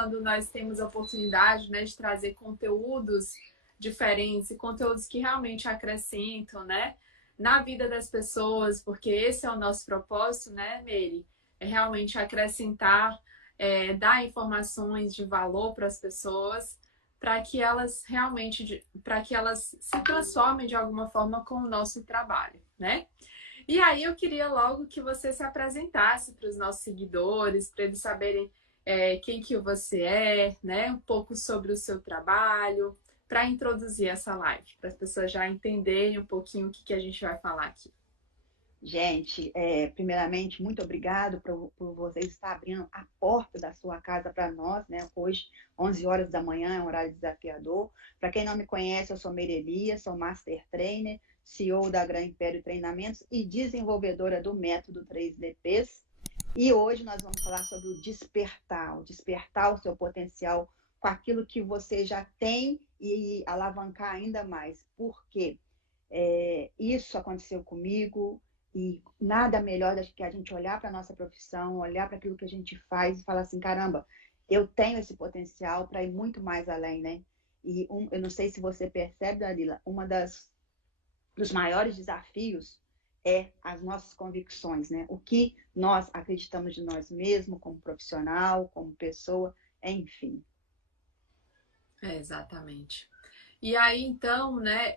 quando nós temos a oportunidade, né, de trazer conteúdos diferentes e conteúdos que realmente acrescentam, né, na vida das pessoas, porque esse é o nosso propósito, né, Mary? É realmente acrescentar, dar informações de valor para as pessoas, para que elas realmente, para que elas se transformem de alguma forma com o nosso trabalho, né? E aí eu queria logo que você se apresentasse para os nossos seguidores, para eles saberem quem que você é, né? Um pouco sobre o seu trabalho, para introduzir essa live, para as pessoas já entenderem um pouquinho o que, que a gente vai falar aqui. Gente, primeiramente, muito obrigado por vocês estar abrindo a porta da sua casa para nós, né? Hoje, 11 horas da manhã, é um horário desafiador. Para quem não me conhece, eu sou Merelia, sou Master Trainer, CEO da Gran Império Treinamentos e desenvolvedora do método 3DPs. E hoje nós vamos falar sobre o despertar o seu potencial com aquilo que você já tem e alavancar ainda mais. Por quê? Isso aconteceu comigo e nada melhor do que a gente olhar para a nossa profissão, olhar para aquilo que a gente faz e falar assim, caramba, eu tenho esse potencial para ir muito mais além, né? E eu não sei se você percebe, Dalila, dos maiores desafios é as nossas convicções, né? O que nós acreditamos de nós mesmos, como profissional, como pessoa, enfim. Exatamente. E aí, então, né,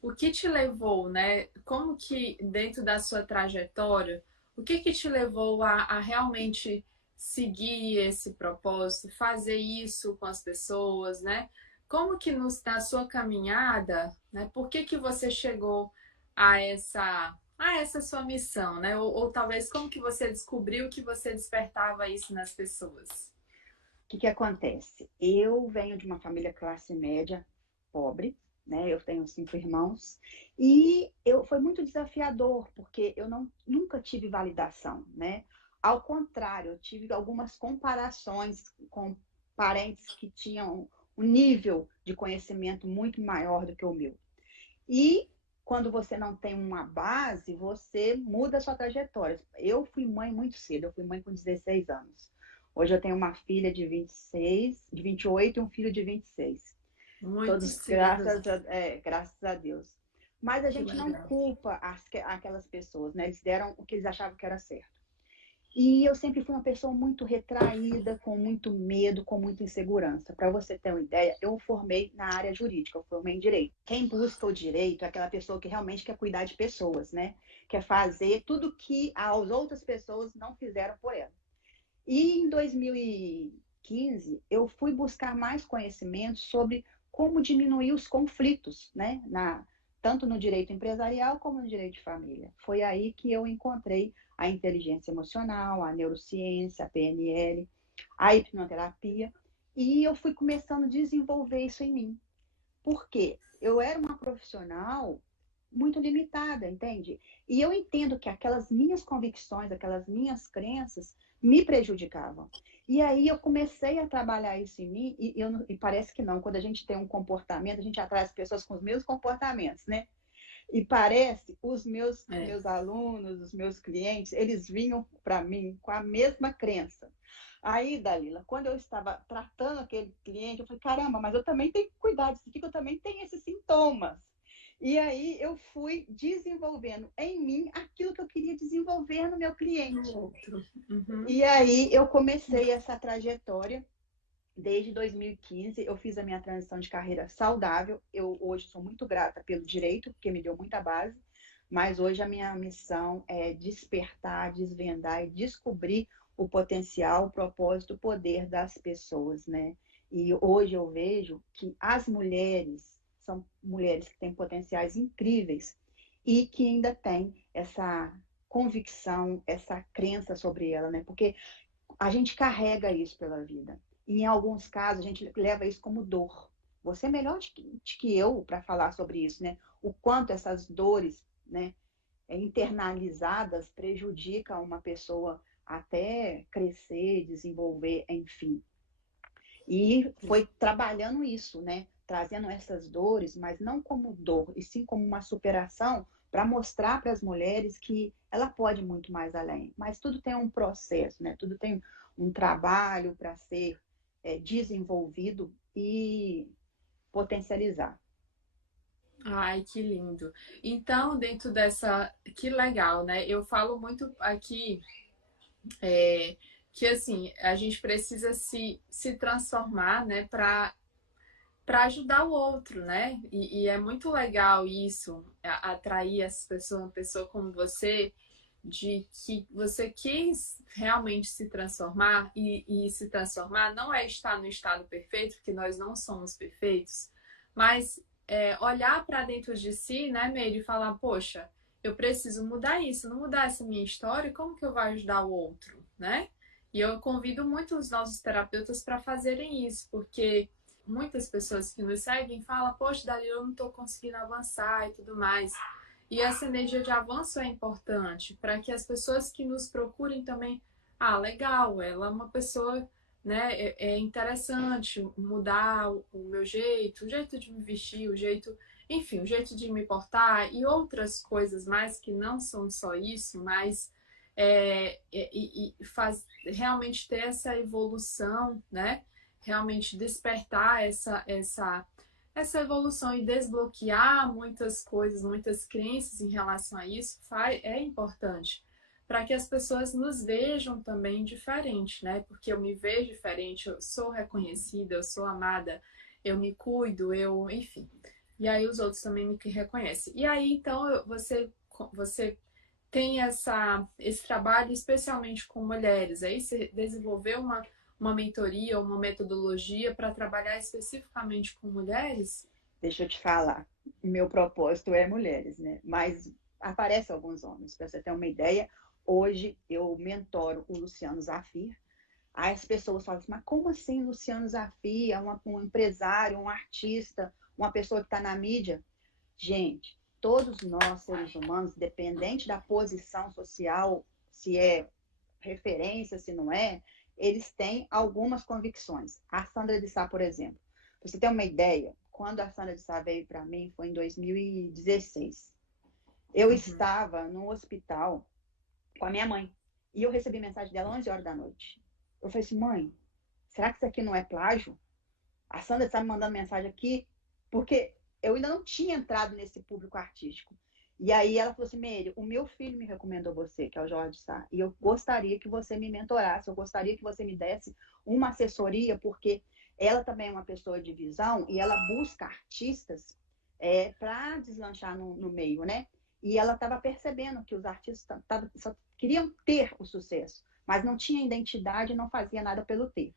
o que te levou, né, como que dentro da sua trajetória, o que que te levou a realmente seguir esse propósito, fazer isso com as pessoas, né? Como que na sua caminhada, né, por que que você chegou a essa sua missão, né? Ou talvez como que você descobriu que você despertava isso nas pessoas? Que acontece? Eu venho de uma família classe média, pobre, né? Eu tenho 5 irmãos e foi muito desafiador porque eu nunca tive validação, né? Ao contrário, eu tive algumas comparações com parentes que tinham um nível de conhecimento muito maior do que o meu. E quando você não tem uma base, você muda a sua trajetória. Eu fui mãe muito cedo, eu fui mãe com 16 anos. Hoje eu tenho uma filha de 26, de 28 e um filho de 26. Muito Todos cedo, graças a Deus. Mas a que gente não legal. culpa aquelas pessoas, né? Eles deram o que eles achavam que era certo. E eu sempre fui uma pessoa muito retraída, com muito medo, com muita insegurança. Para você ter uma ideia, eu formei na área jurídica, eu formei em direito. Quem busca o direito é aquela pessoa que realmente quer cuidar de pessoas, né? Quer fazer tudo que as outras pessoas não fizeram por ela. E em 2015, eu fui buscar mais conhecimento sobre como diminuir os conflitos, né? Tanto no direito empresarial como no direito de família. Foi aí que eu encontrei a inteligência emocional, a neurociência, a PNL, a hipnoterapia, e eu fui começando a desenvolver isso em mim. Por quê? Eu era uma profissional muito limitada, entende? E eu entendo que aquelas minhas convicções, aquelas minhas crenças me prejudicavam. E aí eu comecei a trabalhar isso em mim e parece que não. Quando a gente tem um comportamento, a gente atrai as pessoas com os mesmos comportamentos, né? E parece, os É. meus alunos, os meus clientes, eles vinham para mim com a mesma crença. Aí, Dalila, quando eu estava tratando aquele cliente, eu falei, caramba, mas eu também tenho que cuidar disso aqui, que eu também tenho esses sintomas. E aí eu fui desenvolvendo em mim aquilo que eu queria desenvolver no meu No cliente. outro. Uhum. E aí eu comecei essa trajetória desde 2015. Eu fiz a minha transição de carreira saudável. Eu hoje sou muito grata pelo direito, porque me deu muita base. Mas hoje a minha missão é despertar, desvendar e descobrir o potencial, o propósito, o poder das pessoas, né? E hoje eu vejo que as mulheres são mulheres que têm potenciais incríveis e que ainda têm essa convicção, essa crença sobre ela, né? Porque a gente carrega isso pela vida. E em alguns casos a gente leva isso como dor. Você é melhor que eu para falar sobre isso, né? O quanto essas dores, né, internalizadas prejudicam uma pessoa até crescer, desenvolver, enfim. E foi trabalhando isso, né? Trazendo essas dores, mas não como dor, e sim como uma superação para mostrar para as mulheres que ela pode muito mais além. Mas tudo tem um processo, né? Tudo tem um trabalho para ser desenvolvido e potencializar. Ai, que lindo. Então, dentro dessa. Que legal, né? Eu falo muito aqui que assim, a gente precisa se transformar, né, para ajudar o outro, né? E é muito legal isso, atrair essa pessoa, uma pessoa como você, de que você quis realmente se transformar e se transformar não é estar no estado perfeito, porque nós não somos perfeitos, mas olhar para dentro de si, né, Meire, e falar, poxa, eu preciso mudar isso, não mudar essa minha história, como que eu vou ajudar o outro, né? E eu convido muito os nossos terapeutas para fazerem isso, porque muitas pessoas que nos seguem falam, poxa, Dali, eu não estou conseguindo avançar e tudo mais. E essa energia de avanço é importante para que as pessoas que nos procurem também, legal, ela é uma pessoa, né, é interessante mudar o meu jeito, o jeito de me vestir, o jeito, enfim, o jeito de me portar e outras coisas mais que não são só isso, mas faz realmente ter essa evolução, né? Realmente despertar essa evolução e desbloquear muitas coisas, muitas crenças em relação a isso é importante para que as pessoas nos vejam também diferente, né? Porque eu me vejo diferente, eu sou reconhecida, eu sou amada, eu me cuido, enfim. E aí os outros também me reconhecem. E aí então você tem esse trabalho especialmente com mulheres. Aí você desenvolveu uma mentoria, uma metodologia para trabalhar especificamente com mulheres? Deixa eu te falar, meu propósito é mulheres, né? Mas aparecem alguns homens. Para você ter uma ideia, hoje eu mentoro o Luciano Zafir. Aí as pessoas falam assim, mas como assim Luciano Zafir? É um empresário, um artista, uma pessoa que está na mídia? Gente, todos nós, seres humanos, independente da posição social, se é referência, se não é, eles têm algumas convicções. A Sandra de Sá, por exemplo. Pra você ter uma ideia, quando a Sandra de Sá veio para mim, foi em 2016. Eu estava no hospital com a minha mãe. E eu recebi mensagem dela 11 horas da noite. Eu falei assim, mãe, será que isso aqui não é plágio? A Sandra está me mandando mensagem aqui, porque eu ainda não tinha entrado nesse público artístico. E aí ela falou assim, Meire, o meu filho me recomendou você, que é o Jorge Sá, e eu gostaria que você me mentorasse, eu gostaria que você me desse uma assessoria, porque ela também é uma pessoa de visão e ela busca artistas para deslanchar no meio, né? E ela estava percebendo que os artistas só queriam ter o sucesso, mas não tinha identidade e não fazia nada pelo ter.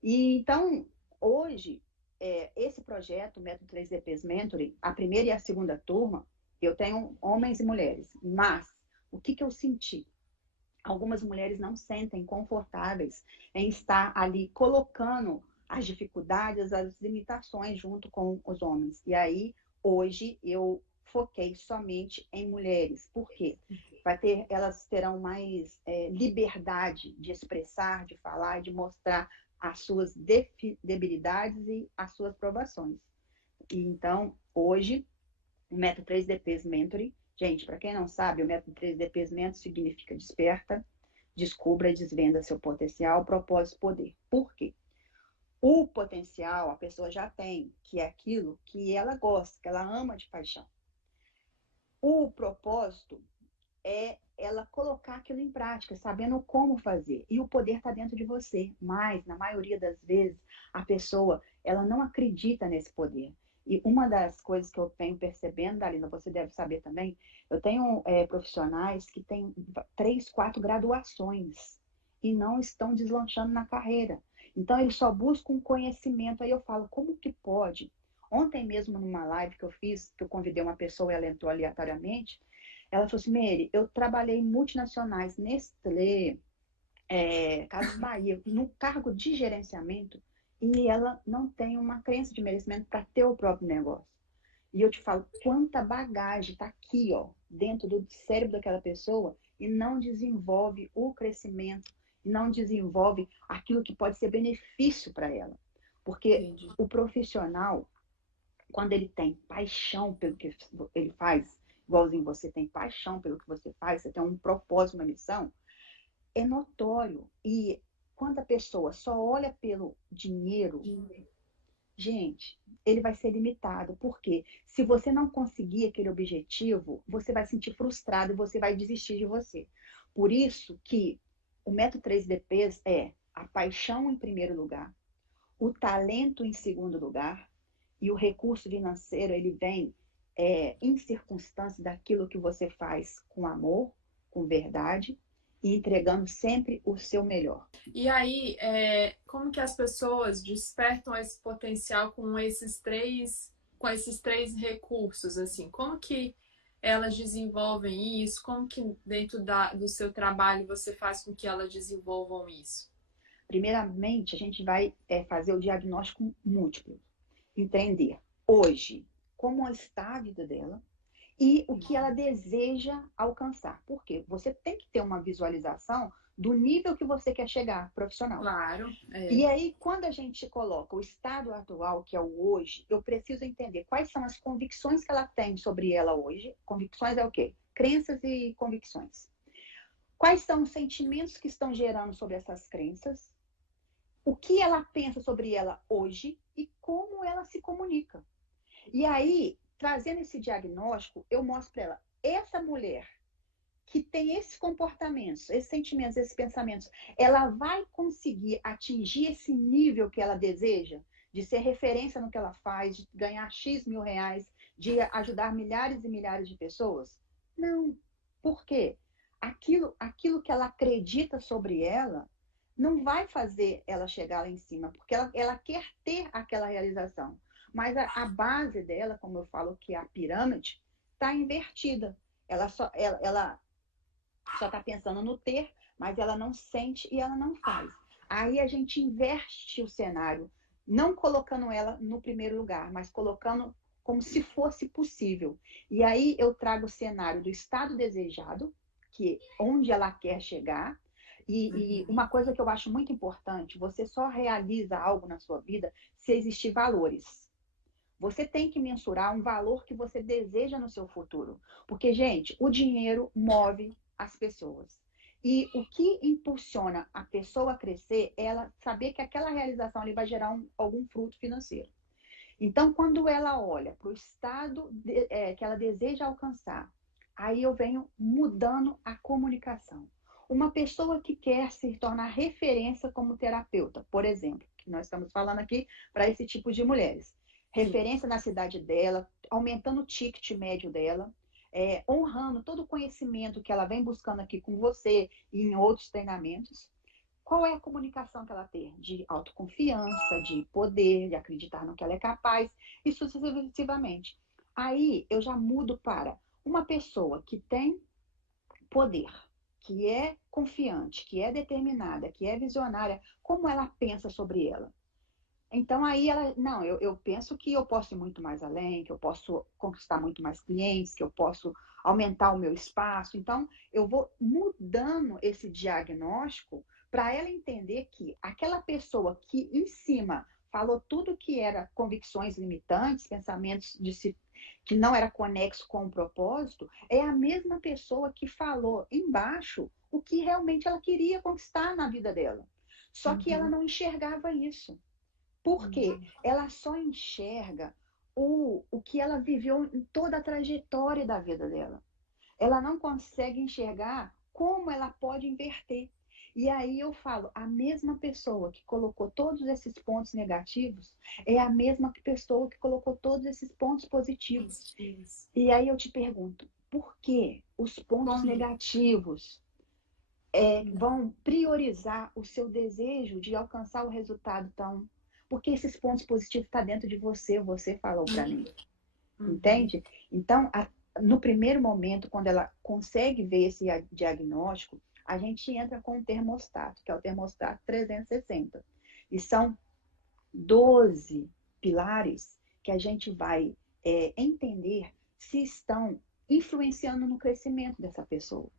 E então, hoje, esse projeto, o Método 3DPs Mentoring, a primeira e a segunda turma, eu tenho homens e mulheres, mas o que eu senti? Algumas mulheres não sentem confortáveis em estar ali colocando as dificuldades, as limitações junto com os homens. E aí, hoje, eu foquei somente em mulheres. Por quê? Elas terão mais liberdade de expressar, de falar, de mostrar as suas debilidades e as suas provações. E então, hoje, o método 3DPs Mentoring, gente, para quem não sabe, o método 3DPs Mentoring significa desperta, descubra e desvenda seu potencial, propósito, poder. Por quê? O potencial a pessoa já tem, que é aquilo que ela gosta, que ela ama de paixão. O propósito é ela colocar aquilo em prática, sabendo como fazer. E o poder está dentro de você. Mas, na maioria das vezes, a pessoa ela não acredita nesse poder. E uma das coisas que eu venho percebendo, Dalila, você deve saber também, eu tenho profissionais que têm 3, 4 graduações e não estão deslanchando na carreira. Então, eles só buscam conhecimento. Aí eu falo, como que pode? Ontem mesmo, numa live que eu fiz, que eu convidei uma pessoa e ela entrou aleatoriamente, ela falou assim, Meire, eu trabalhei em multinacionais, Nestlé, Casas Bahia, no cargo de gerenciamento, e ela não tem uma crença de merecimento para ter o próprio negócio. E eu te falo, quanta bagagem está aqui, ó, dentro do cérebro daquela pessoa e não desenvolve o crescimento, e não desenvolve aquilo que pode ser benefício para ela. Porque Entendi. o profissional, quando ele tem paixão pelo que ele faz, igualzinho você tem paixão pelo que você faz, você tem um propósito, uma missão, é notório. E quando a pessoa só olha pelo dinheiro, gente, ele vai ser limitado. Por quê? Se você não conseguir aquele objetivo, você vai se sentir frustrado e você vai desistir de você. Por isso que o método 3DPs é a paixão em primeiro lugar, o talento em segundo lugar e o recurso financeiro, ele vem em circunstância daquilo que você faz com amor, com verdade e entregando sempre o seu melhor. E aí, como que as pessoas despertam esse potencial com esses três recursos, assim? Como que elas desenvolvem isso? Como que dentro do seu trabalho você faz com que elas desenvolvam isso? Primeiramente, a gente vai fazer o diagnóstico múltiplo, entender hoje como está a vida dela e o que ela deseja alcançar. Por quê? Você tem que ter uma visualização do nível que você quer chegar profissional. Claro. E aí, quando a gente coloca o estado atual, que é o hoje, eu preciso entender quais são as convicções que ela tem sobre ela hoje. Convicções é o quê? Crenças e convicções. Quais são os sentimentos que estão gerando sobre essas crenças? O que ela pensa sobre ela hoje e como ela se comunica. E aí, trazendo esse diagnóstico, eu mostro para ela, essa mulher que tem esses comportamentos, esses sentimentos, esses pensamentos, ela vai conseguir atingir esse nível que ela deseja, de ser referência no que ela faz, de ganhar X mil reais, de ajudar milhares e milhares de pessoas? Não. Por quê? Aquilo que ela acredita sobre ela não vai fazer ela chegar lá em cima, porque ela quer ter aquela realização. Mas a base dela, como eu falo que é a pirâmide, está invertida. Ela só está pensando no ter, mas ela não sente e ela não faz. Aí a gente inverte o cenário, não colocando ela no primeiro lugar, mas colocando como se fosse possível. E aí eu trago o cenário do estado desejado, que onde ela quer chegar. E uma coisa que eu acho muito importante, você só realiza algo na sua vida se existir valores. Você tem que mensurar um valor que você deseja no seu futuro. Porque, gente, o dinheiro move as pessoas. E o que impulsiona a pessoa a crescer é ela saber que aquela realização ali vai gerar algum fruto financeiro. Então, quando ela olha para o estado que ela deseja alcançar, aí eu venho mudando a comunicação. Uma pessoa que quer se tornar referência como terapeuta, por exemplo, que nós estamos falando aqui para esse tipo de mulheres. Referência na cidade dela, aumentando o ticket médio dela, honrando todo o conhecimento que ela vem buscando aqui com você e em outros treinamentos. Qual é a comunicação que ela tem? De autoconfiança, de poder, de acreditar no que ela é capaz, e sucessivamente. Aí eu já mudo para uma pessoa que tem poder, que é confiante, que é determinada, que é visionária, como ela pensa sobre ela. Então aí ela, não, eu penso que eu posso ir muito mais além, que eu posso conquistar muito mais clientes, que eu posso aumentar o meu espaço. Então eu vou mudando esse diagnóstico para ela entender que aquela pessoa que em cima falou tudo que era convicções limitantes, pensamentos que não era conexo com o propósito, é a mesma pessoa que falou embaixo o que realmente ela queria conquistar na vida dela. Só que ela não enxergava isso. Por quê? Ela só enxerga o que ela viveu em toda a trajetória da vida dela. Ela não consegue enxergar como ela pode inverter. E aí eu falo, a mesma pessoa que colocou todos esses pontos negativos é a mesma pessoa que colocou todos esses pontos positivos. E aí eu te pergunto, por que os pontos negativos vão priorizar o seu desejo de alcançar o resultado tão... Porque esses pontos positivos estão dentro de você, você falou para mim. Entende? Então, no primeiro momento, quando ela consegue ver esse diagnóstico, a gente entra com o termostato, que é o termostato 360. E são 12 pilares que a gente vai entender se estão influenciando no crescimento dessa pessoa.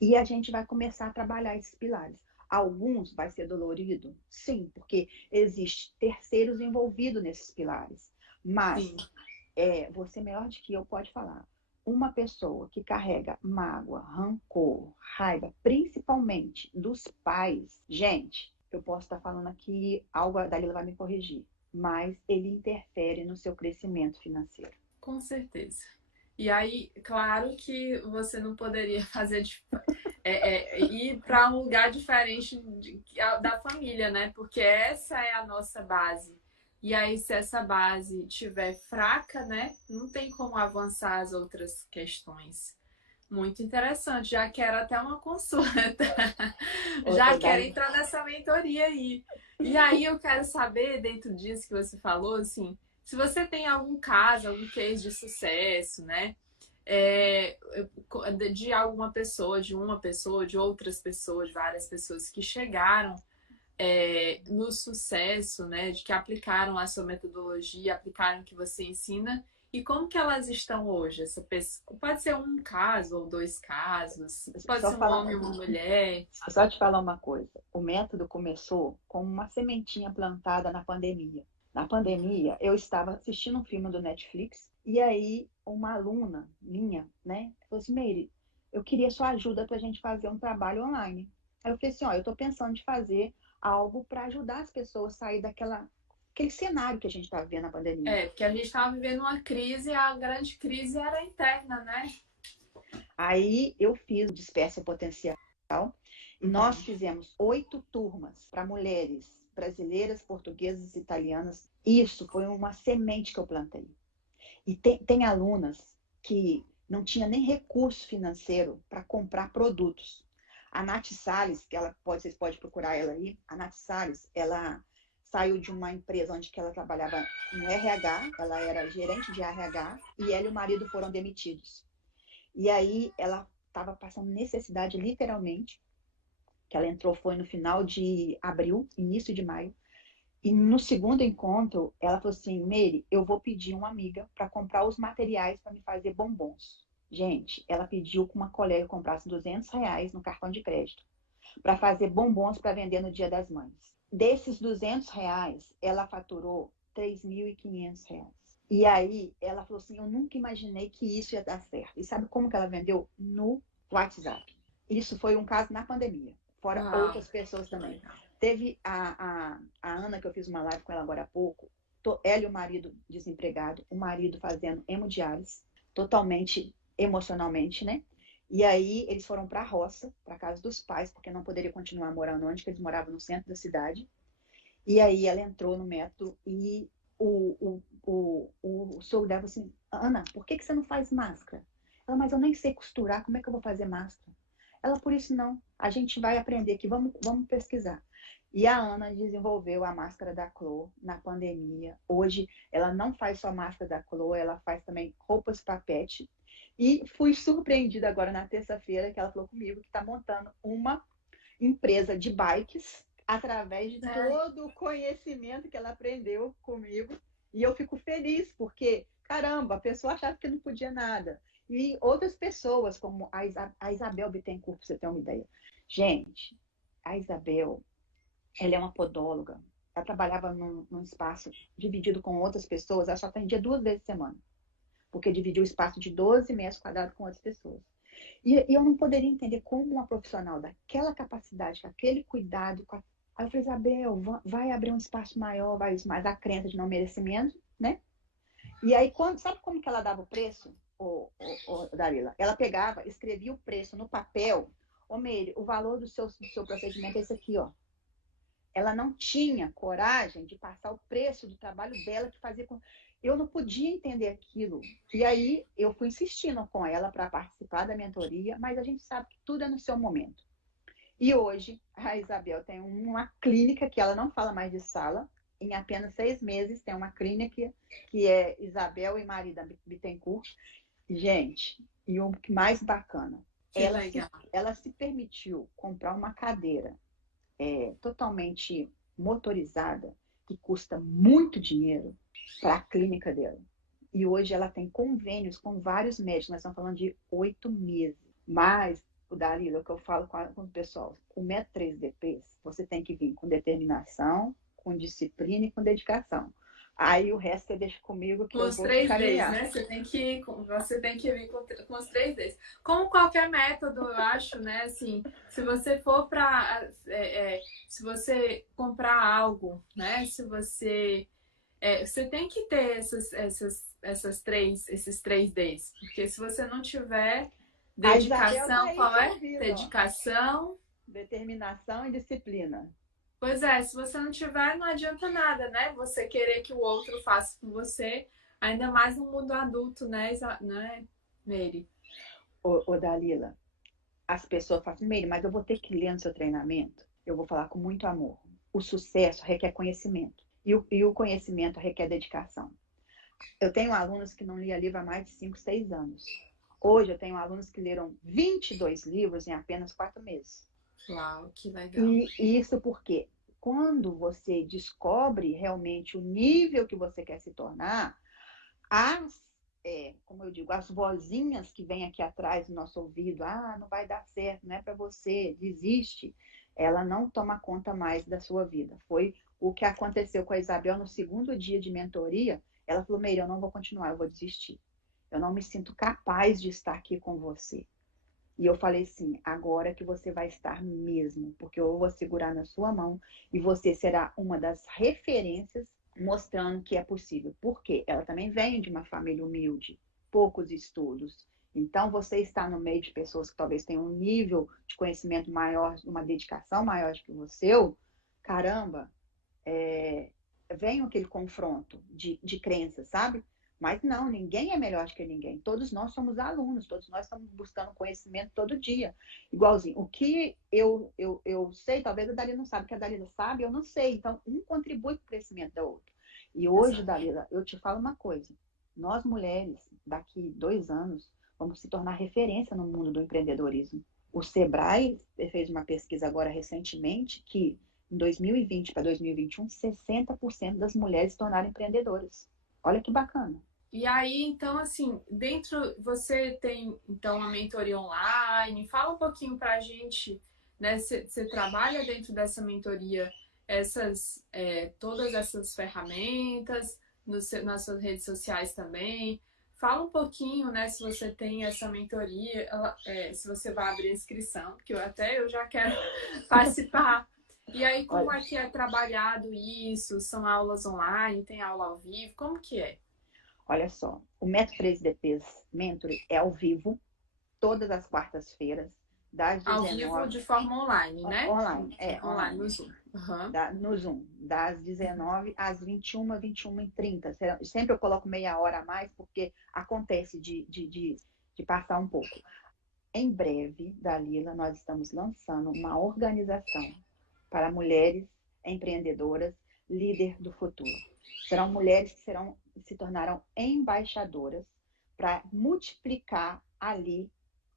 E a gente vai começar a trabalhar esses pilares. Alguns vai ser dolorido? Sim, porque existe terceiros envolvidos nesses pilares. Mas você melhor do que eu pode falar. Uma pessoa que carrega mágoa, rancor, raiva, principalmente dos pais, gente, eu posso estar falando aqui, algo a Dalila vai me corrigir, mas ele interfere no seu crescimento financeiro. Com certeza. E aí, claro que você não poderia fazer ir para um lugar diferente da família, né? Porque essa é a nossa base. E aí, se essa base estiver fraca, né? Não tem como avançar as outras questões. Muito interessante. Já quero até uma consulta. Já quero entrar nessa mentoria aí. E aí, eu quero saber, dentro disso que você falou, assim, se você tem algum caso, algum case de sucesso, né? De alguma pessoa, de uma pessoa, de outras pessoas, de várias pessoas que chegaram no sucesso, né? De que aplicaram a sua metodologia, aplicaram o que você ensina. E como que elas estão hoje? Essa pessoa, pode ser um caso ou dois casos, pode ser um homem ou uma mulher. Só te falar uma coisa. O método começou com uma sementinha plantada na pandemia. Na pandemia, eu estava assistindo um filme do Netflix e aí uma aluna minha, né, falou assim, Meire, eu queria sua ajuda para a gente fazer um trabalho online. Aí eu falei assim, ó, eu estou pensando de fazer algo para ajudar as pessoas a sair aquele cenário que a gente estava vivendo na pandemia. Porque a gente estava vivendo uma crise e a grande crise era interna, né? Aí eu fiz o Dispersa Potencial e nós fizemos 8 turmas para mulheres brasileiras, portuguesas e italianas. Isso foi uma semente que eu plantei. E tem alunas que não tinha nem recurso financeiro para comprar produtos. A Nath Salles, que vocês podem procurar ela aí, a Nath Salles, ela saiu de uma empresa onde ela trabalhava no RH, ela era gerente de RH, e ela e o marido foram demitidos. E aí ela estava passando necessidade, literalmente, que ela entrou foi no final de abril, início de maio. E no segundo encontro, ela falou assim, Meire, eu vou pedir uma amiga para comprar os materiais para me fazer bombons. Gente, ela pediu que uma colega comprasse R$ 200 no cartão de crédito para fazer bombons para vender no Dia das Mães. Desses R$ 200, ela faturou R$ 3.500. E aí ela falou assim, eu nunca imaginei que isso ia dar certo. E sabe como que ela vendeu? No WhatsApp. Isso foi um caso na pandemia, fora outras pessoas também. Teve a Ana, que eu fiz uma live com ela agora há pouco, ela e o marido desempregado, o marido fazendo hemodiálise, totalmente emocionalmente, né? E aí eles foram para a roça, para casa dos pais, porque não poderia continuar morando onde, que eles moravam no centro da cidade. E aí ela entrou no método e o sogro dela falou assim, Ana, por que você não faz máscara? Ela, mas eu nem sei costurar, como é que eu vou fazer máscara? Ela, por isso não, a gente vai aprender aqui, vamos pesquisar. E a Ana desenvolveu a máscara da Clô na pandemia. Hoje ela não faz só máscara da Clô, ela faz também roupas para pet. E fui surpreendida agora na terça-feira que ela falou comigo que está montando uma empresa de bikes através de todo o conhecimento que ela aprendeu comigo. E eu fico feliz, porque, caramba, a pessoa achava que não podia nada. E outras pessoas, como a Isabel Bittencourt, para você ter uma ideia. Gente, a Isabel, ela é uma podóloga. Ela trabalhava num espaço dividido com outras pessoas. Ela só atendia 2 vezes por semana, porque dividiu o espaço de 12 metros quadrados com outras pessoas. E eu não poderia entender como uma profissional daquela capacidade, com aquele cuidado. Aí eu falei, Isabel, vai abrir um espaço maior, vai isso, mas a crença de não merecimento, né? E aí, sabe como que ela dava o preço, Dalila? Ela pegava, escrevia o preço no papel. Ô, Meire, o valor do seu procedimento é esse aqui, ó. Ela não tinha coragem de passar o preço do trabalho dela, que fazia com... Eu não podia entender aquilo. E aí eu fui insistindo com ela para participar da mentoria, mas a gente sabe que tudo é no seu momento. E hoje a Isabel tem uma clínica que ela não fala mais de sala. Em apenas 6 meses tem uma clínica que é Isabel e Marida Bittencourt. Gente, e o que mais bacana, ela se permitiu comprar uma cadeira totalmente motorizada, que custa muito dinheiro, para a clínica dela. E hoje ela tem convênios com vários médicos, nós estamos falando de 8 meses. Mas, o Dalila, o que eu falo com o pessoal, o método 3DP, você tem que vir com determinação, com disciplina e com dedicação. Aí o resto você deixa comigo que Com eu os vou te 3Ds, caminhar. né? Você tem que vir com os 3Ds. Como qualquer método, eu acho, né? Assim, se você for para, se você comprar algo, né? Se você, você tem que ter esses 3Ds, porque se você não tiver A Isabel tá dedicação, aí qual te é? ouvindo, ó. Dedicação. Determinação e disciplina. Pois é, se você não tiver, não adianta nada, né? Você querer que o outro faça com você, ainda mais no mundo adulto, né, né, Meire? Ô Dalila, as pessoas falam assim, Meire, mas eu vou ter que ler no seu treinamento. Eu vou falar com muito amor. O sucesso requer conhecimento. E o conhecimento requer dedicação. Eu tenho alunos que não liam livro há mais de 5, 6 anos. Hoje eu tenho alunos que leram 22 livros em apenas 4 meses. Uau, que legal. E isso porque quando você descobre realmente o nível que você quer se tornar, como eu digo, as vozinhas que vêm aqui atrás do nosso ouvido, não vai dar certo, não é para você, desiste, ela não toma conta mais da sua vida. Foi o que aconteceu com a Isabel no segundo dia de mentoria. Ela falou, Meire, eu não vou continuar, eu vou desistir. Eu não me sinto capaz de estar aqui com você. E eu falei assim, agora que você vai estar mesmo, porque eu vou segurar na sua mão e você será uma das referências mostrando que é possível. Porque ela também vem de uma família humilde, poucos estudos. Então, você está no meio de pessoas que talvez tenham um nível de conhecimento maior, uma dedicação maior do que o seu, caramba, vem aquele confronto de crença, sabe? Mas não, ninguém é melhor do que ninguém. Todos nós somos alunos, todos nós estamos buscando conhecimento todo dia. Igualzinho. O que eu sei, talvez a Dalila não sabe, o que a Dalila sabe, eu não sei. Então, um contribui para o crescimento da outra. E hoje, Exato. Dalila, eu te falo uma coisa. Nós, mulheres, daqui 2 anos, vamos se tornar referência no mundo do empreendedorismo. O Sebrae fez uma pesquisa agora recentemente que em 2020 para 2021, 60% das mulheres se tornaram empreendedoras. Olha que bacana. E aí, então, assim, você tem, então, a mentoria online, fala um pouquinho pra gente, né, você trabalha dentro dessa mentoria todas essas ferramentas, nas suas redes sociais também, fala um pouquinho, né, se você tem essa mentoria, se você vai abrir a inscrição, porque eu já quero participar. E aí, como Olha, é que é trabalhado isso? São aulas online, tem aula ao vivo, como que é? olha só, o Método 3DPs Mentoring é ao vivo, todas as quartas-feiras, das Ao vivo 19 de forma online, né? online, Online online, no Zoom. Uhum. no Zoom, das 19 às 21, 21h30. Sempre eu coloco meia hora a mais, porque acontece de passar um pouco. Em breve, Dalila, nós estamos lançando uma organização para mulheres empreendedoras, líder do futuro. Serão mulheres que se tornarão embaixadoras para multiplicar ali,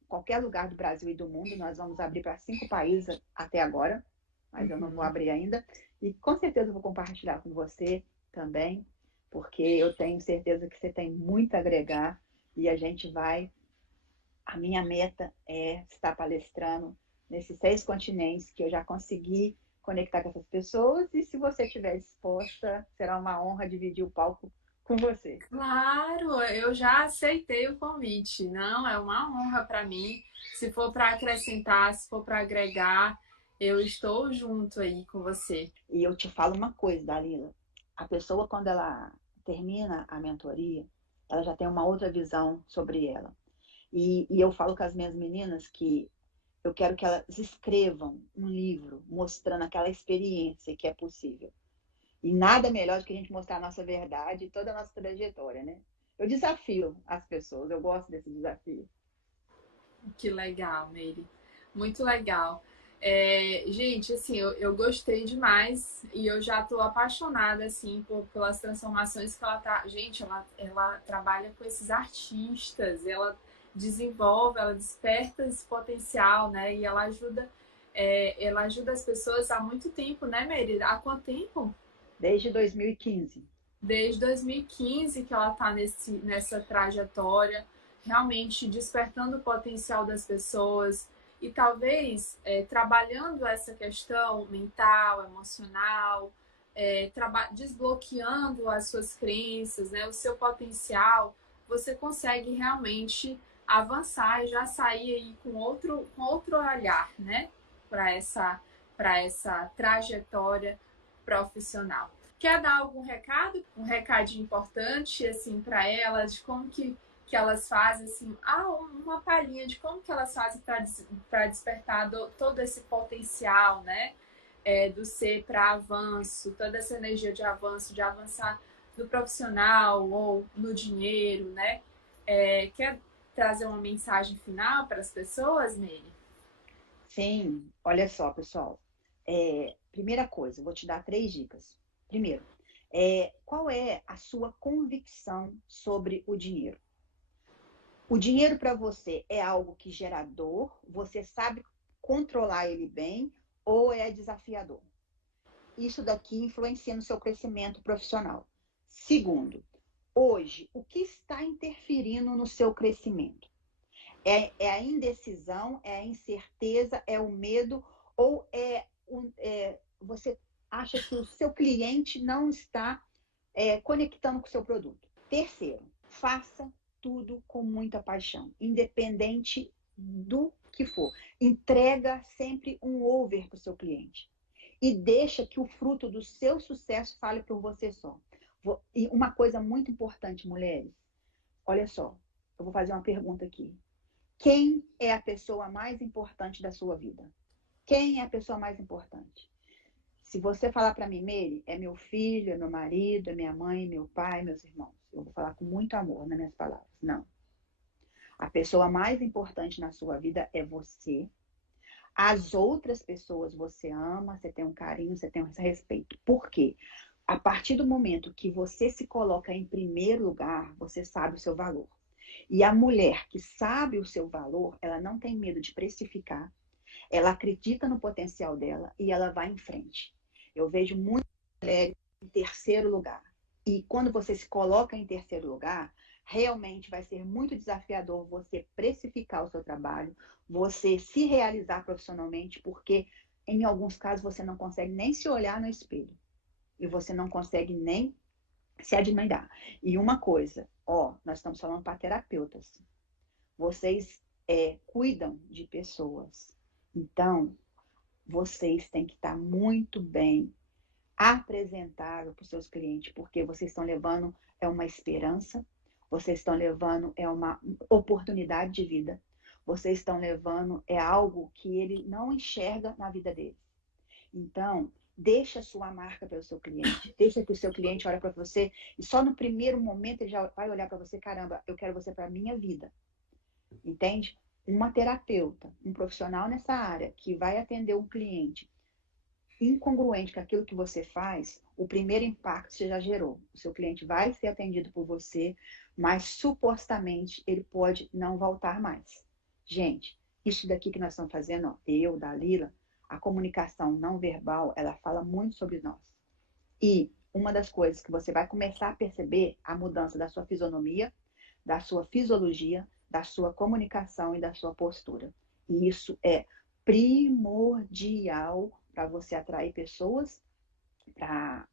qualquer lugar do Brasil e do mundo. Nós vamos abrir para 5 países até agora, mas eu não vou Uhum. abrir ainda. E com certeza eu vou compartilhar com você também, porque eu tenho certeza que você tem muito a agregar e a gente vai. A minha meta é estar palestrando nesses 6 continentes que eu já consegui conectar com essas pessoas. E se você estiver disposta, será uma honra dividir o palco com você. Claro, eu já aceitei o convite. Não, é uma honra para mim. Se for para acrescentar, se for para agregar, eu estou junto aí com você. E eu te falo uma coisa, Dalila. A pessoa, quando ela termina a mentoria, ela já tem uma outra visão sobre ela. E eu falo com as minhas meninas que eu quero que elas escrevam um livro mostrando aquela experiência que é possível. E nada melhor do que a gente mostrar a nossa verdade e toda a nossa trajetória, né? Eu desafio as pessoas, eu gosto desse desafio. Que legal, Meire. Muito legal. Gente, assim, eu gostei demais e eu já tô apaixonada, assim, pelas transformações que ela tá. Gente, ela trabalha com esses artistas, ela desenvolve, ela desperta esse potencial, né? E ela ajuda as pessoas há muito tempo, né, Meire? Há quanto tempo? Desde 2015. Desde 2015 que ela está nessa trajetória, realmente despertando o potencial das pessoas e talvez trabalhando essa questão mental, emocional, desbloqueando as suas crenças, né, o seu potencial, você consegue realmente avançar e já sair aí com outro olhar, né, para essa trajetória profissional. Quer dar algum recado? Um recadinho importante assim para elas, de como que elas fazem assim, uma palhinha de como que elas fazem para despertar todo esse potencial, né? Do ser para avanço, toda essa energia de avanço, de avançar no profissional ou no dinheiro, né? Quer trazer uma mensagem final para as pessoas, Meire? Sim, olha só, pessoal. Primeira coisa, vou te dar 3 dicas. Primeiro, qual é a sua convicção sobre o dinheiro? O dinheiro para você é algo que gera dor, você sabe controlar ele bem ou é desafiador? Isso daqui influencia no seu crescimento profissional. Segundo, hoje, o que está interferindo no seu crescimento? É a indecisão, é a incerteza, é o medo ou você acha que o seu cliente não está conectando com o seu produto? Terceiro, faça tudo com muita paixão, independente do que for. Entrega sempre um over para o seu cliente e deixa que o fruto do seu sucesso fale por você só. E uma coisa muito importante, mulheres, olha só, eu vou fazer uma pergunta aqui. Quem é a pessoa mais importante da sua vida? Quem é a pessoa mais importante? Se você falar para mim, Meire, é meu filho, é meu marido, é minha mãe, meu pai, meus irmãos. Eu vou falar com muito amor nas minhas palavras. Não. A pessoa mais importante na sua vida é você. As outras pessoas você ama, você tem um carinho, você tem um respeito. Por quê? A partir do momento que você se coloca em primeiro lugar, você sabe o seu valor. E a mulher que sabe o seu valor, ela não tem medo de precificar, ela acredita no potencial dela e ela vai em frente. Eu vejo muitas mulheres em terceiro lugar. E quando você se coloca em terceiro lugar, realmente vai ser muito desafiador você precificar o seu trabalho, você se realizar profissionalmente, porque em alguns casos você não consegue nem se olhar no espelho. E você não consegue nem se admirar. E uma coisa, nós estamos falando para terapeutas. Vocês cuidam de pessoas. Então, vocês têm que estar muito bem apresentável para os seus clientes, porque vocês estão levando uma esperança, vocês estão levando uma oportunidade de vida, vocês estão levando algo que ele não enxerga na vida dele. Então, deixa a sua marca pelo seu cliente, deixa que o seu cliente olhe para você e só no primeiro momento ele já vai olhar para você, caramba, eu quero você para a minha vida. Entende? Uma terapeuta, um profissional nessa área que vai atender um cliente incongruente com aquilo que você faz, o primeiro impacto você já gerou. O seu cliente vai ser atendido por você, mas supostamente ele pode não voltar mais. Gente, isso daqui que nós estamos fazendo, eu, Dalila, a comunicação não verbal, ela fala muito sobre nós. E uma das coisas que você vai começar a perceber a mudança da sua fisionomia, da sua fisiologia, da sua comunicação e da sua postura. E isso é primordial para você atrair pessoas para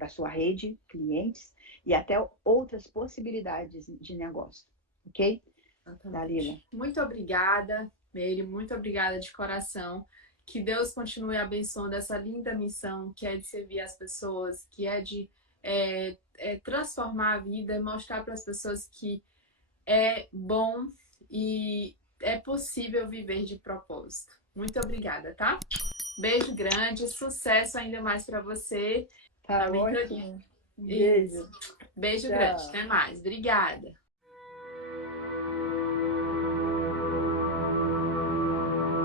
a sua rede, clientes e até outras possibilidades de negócio. Ok? Dalila. Muito obrigada, Meire, muito obrigada de coração. Que Deus continue abençoando essa linda missão que é de servir as pessoas, que é de transformar a vida e mostrar para as pessoas que é bom e é possível viver de propósito. Muito obrigada, tá? Beijo grande, sucesso ainda mais para você. Tá ótimo. Beijo. Beijo grande, até mais. Obrigada.